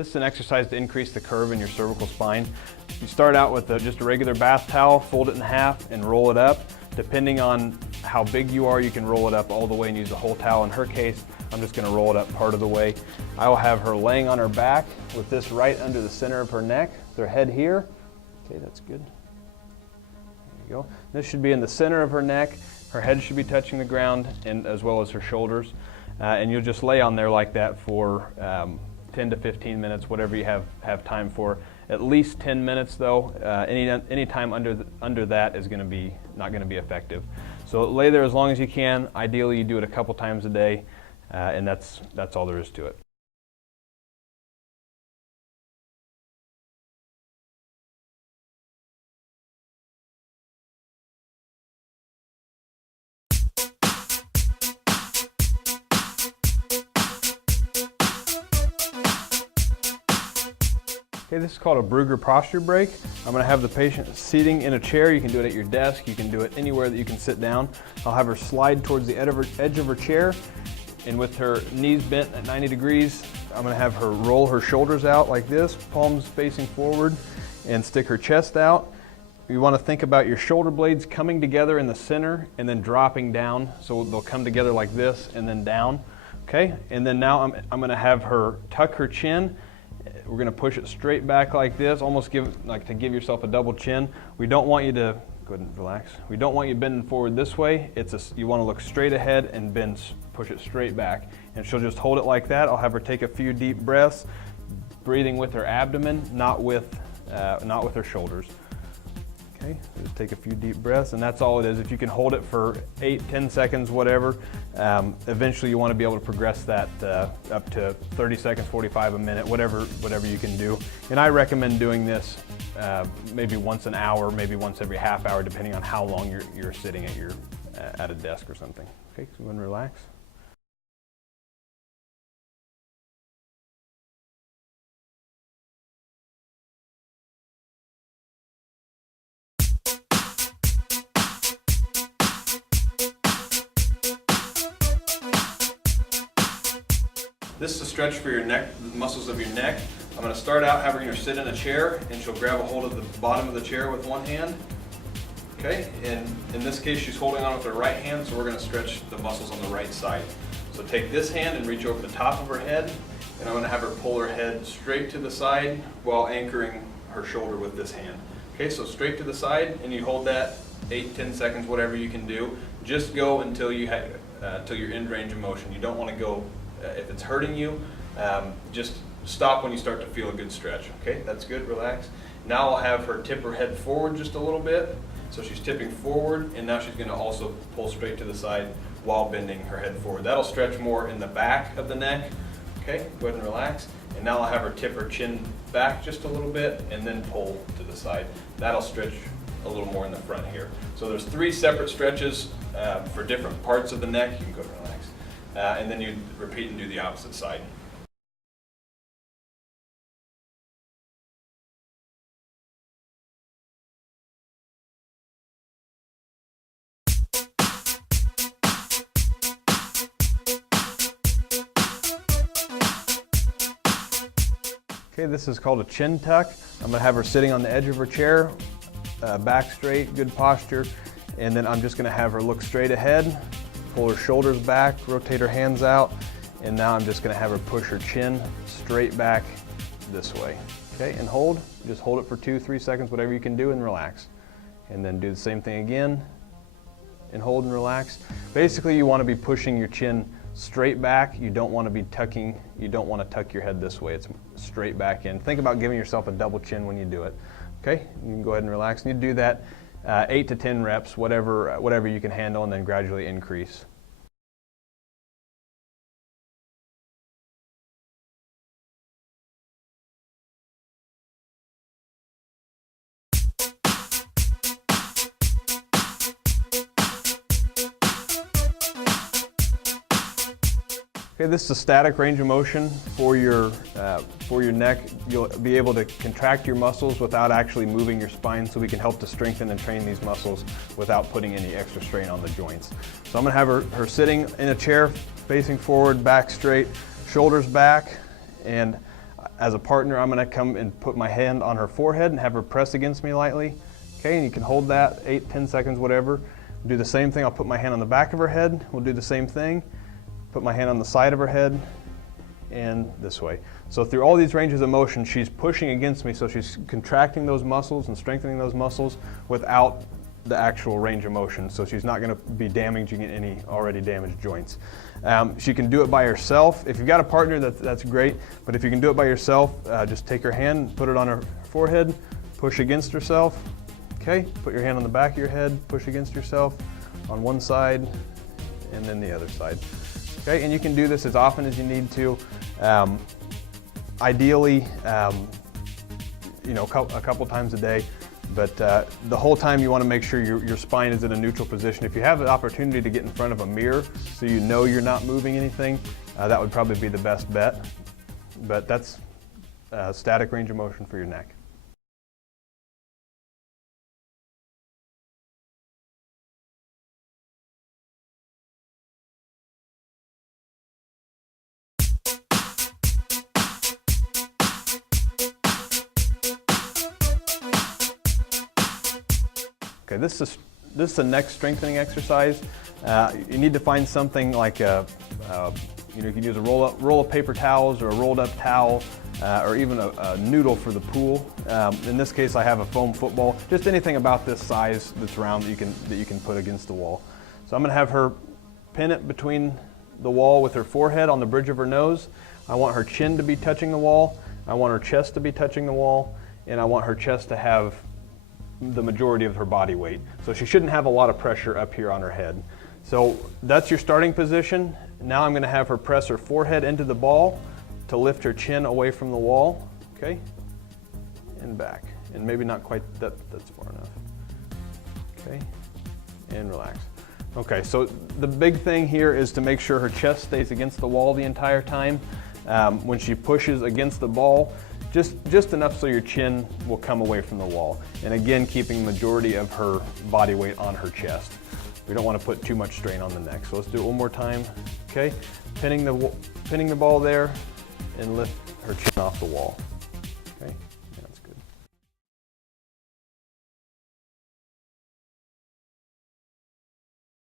This is an exercise to increase the curve in your cervical spine. You start out with just a regular bath towel, fold it in half and roll it up. Depending on how big you are, you can roll it up all the way and use the whole towel. In her case, I'm just going to roll it up part of the way. I will have her laying on her back with this right under the center of her neck, their head here. Okay, that's good. There you go. This should be in the center of her neck. Her head should be touching the ground, and as well as her shoulders. And you'll just lay on there like that for 10 to 15 minutes, whatever you have time for. At least 10 minutes though. Any time under that is going to be not going to be effective. So lay there as long as you can. Ideally, you do it a couple times a day, and that's all there is to it. Okay, this is called a Brugger posture break. I'm going to have the patient sitting in a chair. You can do it at your desk. You can do it anywhere that you can sit down. I'll have her slide towards the edge of her chair, and with her knees bent at 90 degrees, I'm going to have her roll her shoulders out like this, palms facing forward, and stick her chest out. You want to think about your shoulder blades coming together in the center and then dropping down, so they'll come together like this and then down. Okay, and then now I'm going to have her tuck her chin. We're going to push it straight back like this, almost give yourself a double chin. We don't want you to, go ahead and relax. We don't want you bending forward this way. You want to look straight ahead and push it straight back. And she'll just hold it like that. I'll have her take a few deep breaths, breathing with her abdomen, not with her shoulders. Okay, just take a few deep breaths, and that's all it is. If you can hold it for 8, 10 seconds, whatever, eventually you want to be able to progress that up to 30 seconds, 45, a minute, whatever you can do. And I recommend doing this maybe once an hour, maybe once every half hour, depending on how long you're sitting at a desk or something. Okay, so go and relax. This is a stretch for your neck, the muscles of your neck. I'm going to start out having her sit in a chair, and she'll grab a hold of the bottom of the chair with one hand. Okay, and in this case she's holding on with her right hand, so we're going to stretch the muscles on the right side. So take this hand and reach over the top of her head, and I'm going to have her pull her head straight to the side while anchoring her shoulder with this hand. Okay, so straight to the side, and you hold that 8, 10 seconds, whatever you can do. Just go until you're in range of motion. You don't want to go if it's hurting you. Just stop when you start to feel a good stretch. Okay, that's good, relax. Now I'll have her tip her head forward just a little bit. So she's tipping forward, and now she's going to also pull straight to the side while bending her head forward. That'll stretch more in the back of the neck. Okay, go ahead and relax. And now I'll have her tip her chin back just a little bit and then pull to the side. That'll stretch a little more in the front here. So there's 3 separate stretches for different parts of the neck. You can go ahead and relax. And then you repeat and do the opposite side. Okay, this is called a chin tuck. I'm going to have her sitting on the edge of her chair, back straight, good posture, and then I'm just going to have her look straight ahead, pull her shoulders back, rotate her hands out, and now I'm just going to have her push her chin straight back this way. Okay, and hold. Just hold it for 2, 3 seconds, whatever you can do, and relax. And then do the same thing again, and hold and relax. Basically, you want to be pushing your chin straight back. You don't want to be tucking, you don't want to tuck your head this way. It's straight back in. Think about giving yourself a double chin when you do it. Okay, you can go ahead and relax. And you do that 8 to 10 reps, whatever you can handle, and then gradually increase. Okay, this is a static range of motion for your neck. You'll be able to contract your muscles without actually moving your spine, so we can help to strengthen and train these muscles without putting any extra strain on the joints. So I'm going to have her sitting in a chair, facing forward, back straight, shoulders back, and As a partner, I'm gonna come and put my hand on her forehead and have her press against me lightly. Okay, and you can hold that 8, 10 seconds, whatever. Do the same thing. I'll put my hand on the back of her head. We'll do the same thing. Put my hand on the side of her head and this way. So through all these ranges of motion, she's pushing against me, so she's contracting those muscles and strengthening those muscles without the actual range of motion. So she's not gonna be damaging any already damaged joints. She can do it by herself. If you've got a partner, that's great. But if you can do it by yourself, just take her hand, put it on her forehead, push against herself. Okay, put your hand on the back of your head, push against yourself on one side and then the other side. Okay, and you can do this as often as you need to. Ideally, you know, a couple times a day, but the whole time you want to make sure your spine is in a neutral position. If you have the opportunity to get in front of a mirror so you know you're not moving anything, that would probably be the best bet. But that's static range of motion for your neck. Okay, this is a neck strengthening exercise. You need to find something like you know, you can use a roll of paper towels or a rolled up towel, or even a noodle for the pool. In this case, I have a foam football. Just anything about this size that's round that you can put against the wall. So I'm going to have her pin it between the wall with her forehead on the bridge of her nose. I want her chin to be touching the wall. I want her chest to be touching the wall, and I want her chest to have the majority of her body weight. So she shouldn't have a lot of pressure up here on her head. So that's your starting position. Now I'm going to have her press her forehead into the ball to lift her chin away from the wall, okay? And back. And maybe not quite that's far enough. Okay, and relax. Okay, so the big thing here is to make sure her chest stays against the wall the entire time. When she pushes against the ball, just enough so your chin will come away from the wall. And again, keeping the majority of her body weight on her chest. We don't want to put too much strain on the neck. So let's do it one more time. Okay, pinning the ball there and lift her chin off the wall. Okay.